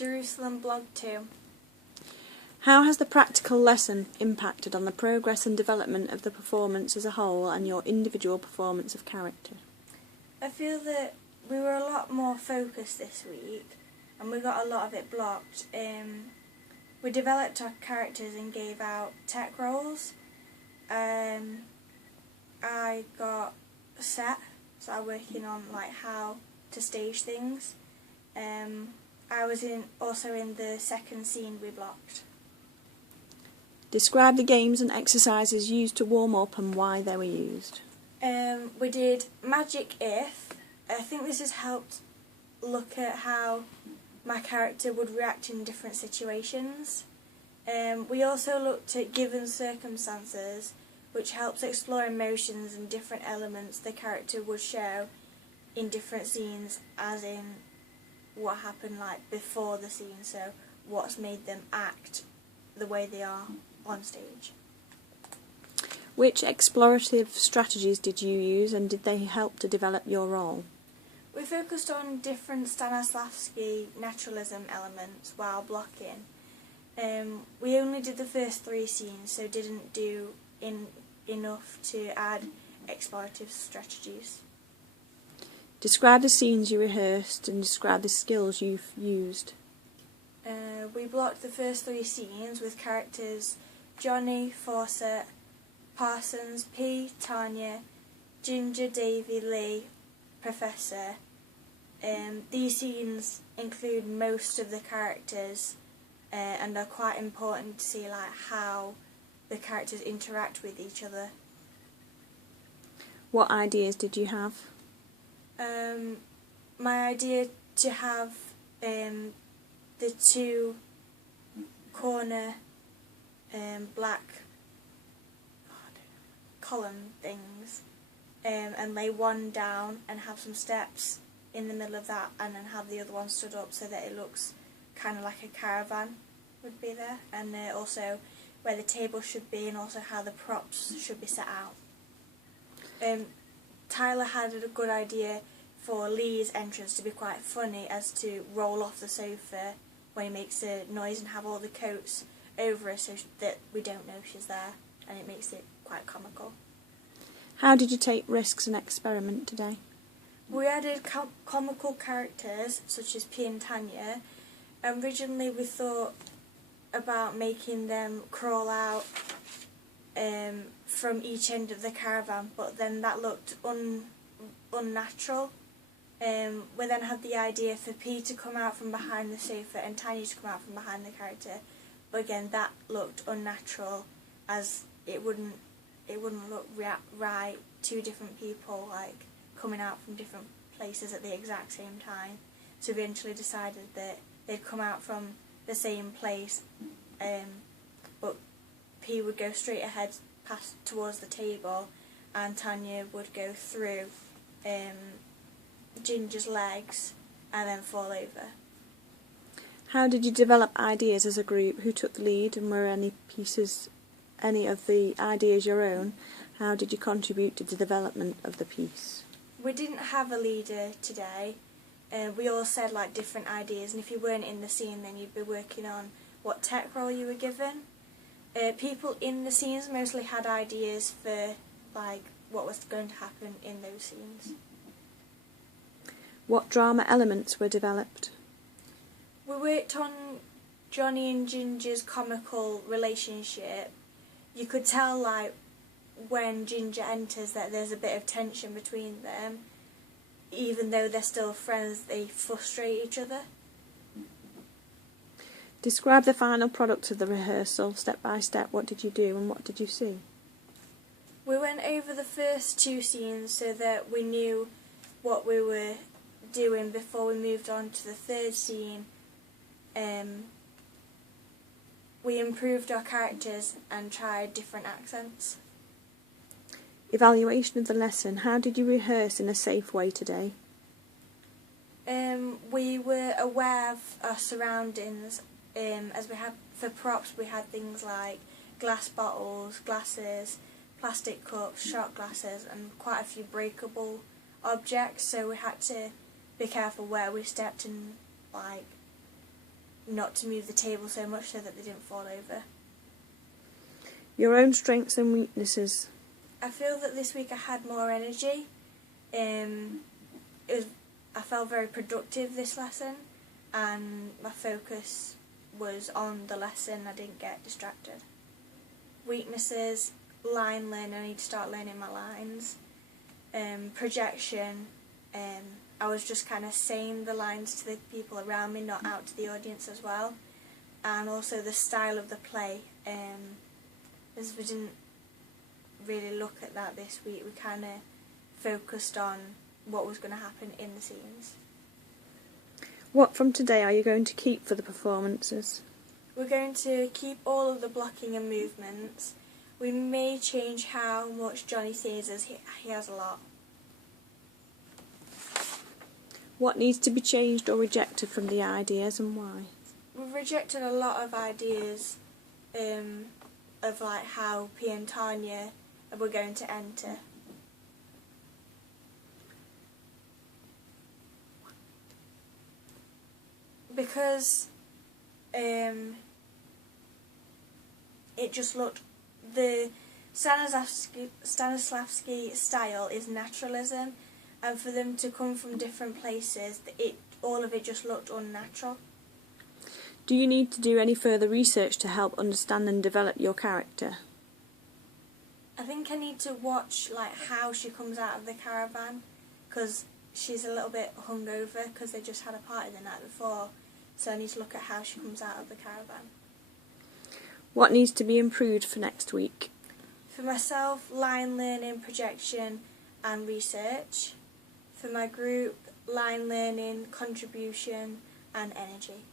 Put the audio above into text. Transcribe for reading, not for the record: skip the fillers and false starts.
Jerusalem Blog 2. How has the practical lesson impacted on the progress and development of the performance as a whole and your individual performance of character? I feel that we were a lot more focused this week and we got a lot of it blocked. We developed our characters and gave out tech roles. I got set, so I'm working on how to stage things. I was also in the second scene we blocked. Describe the games and exercises used to warm up and why they were used. We did Magic If. I think this has helped look at how my character would react in different situations. We also looked at Given Circumstances, which helps explore emotions and different elements the character would show in different scenes, as in what happened before the scene, so what's made them act the way they are on stage. Which explorative strategies did you use and did they help to develop your role? We focused on different Stanislavski naturalism elements while blocking. We only did the first 3 scenes, so didn't do enough to add explorative strategies. Describe the scenes you rehearsed and describe the skills you've used. We blocked the first 3 scenes with characters Johnny, Fawcett, Parsons, P, Tanya, Ginger, Davy, Lee, Professor. These scenes include most of the characters and are quite important to see how the characters interact with each other. What ideas did you have? My idea to have the 2 corner black column things and lay one down and have some steps in the middle of that, and then have the other one stood up so that it looks kind of like a caravan would be there, and also where the table should be and also how the props should be set out. Tyler had a good idea for Lee's entrance to be quite funny, as to roll off the sofa when he makes a noise and have all the coats over her so that we don't know she's there, and it makes it quite comical. How did you take risks and experiment today? We added comical characters such as P and Tanya. Originally we thought about making them crawl out from each end of the caravan, but then that looked unnatural. We then had the idea for P to come out from behind the sofa and Tanya to come out from behind the character, but again that looked unnatural, as it wouldn't look right, 2 different people coming out from different places at the exact same time. So we eventually decided that they'd come out from the same place, but P would go straight ahead past towards the table and Tanya would go through Ginger's legs and then fall over. How did you develop ideas as a group? Who took the lead, and were any of the ideas your own? How did you contribute to the development of the piece? We didn't have a leader today. We all said different ideas, and if you weren't in the scene then you'd be working on what tech role you were given. People in the scenes mostly had ideas for what was going to happen in those scenes. What drama elements were developed? We worked on Johnny and Ginger's comical relationship. You could tell when Ginger enters that there's a bit of tension between them. Even though they're still friends, they frustrate each other. Describe the final product of the rehearsal, step by step. What did you do and what did you see? We went over the first 2 scenes so that we knew what we were doing before we moved on to the 3rd scene. We improved our characters and tried different accents. Evaluation of the lesson. How did you rehearse in a safe way today? We were aware of our surroundings. As we had for props, we had things like glass bottles, glasses, plastic cups, shot glasses, and quite a few breakable objects. So we had to be careful where we stepped and not to move the table so much so that they didn't fall over. Your own strengths and weaknesses. I feel that this week I had more energy. I felt very productive this lesson, and my focus was on the lesson. I didn't get distracted. Weaknesses: line learning. I need to start learning my lines. Projection. I was just kind of saying the lines to the people around me, not out to the audience as well. And also the style of the play. As we didn't really look at that this week, we kind of focused on what was going to happen in the scenes. What from today are you going to keep for the performances? We're going to keep all of the blocking and movements. We may change how much Johnny says, as he has a lot. What needs to be changed or rejected from the ideas, and why? We've rejected a lot of ideas of like how P and Tanya were going to enter. Because it just looked, the Stanislavski style is naturalism, and for them to come from different places, all of it just looked unnatural. Do you need to do any further research to help understand and develop your character? I think I need to watch like how she comes out of the caravan, because she's a little bit hungover because they just had a party the night before, so I need to look at how she comes out of the caravan. What needs to be improved for next week? For myself, line learning, projection and research. For my group, line learning, contribution and energy.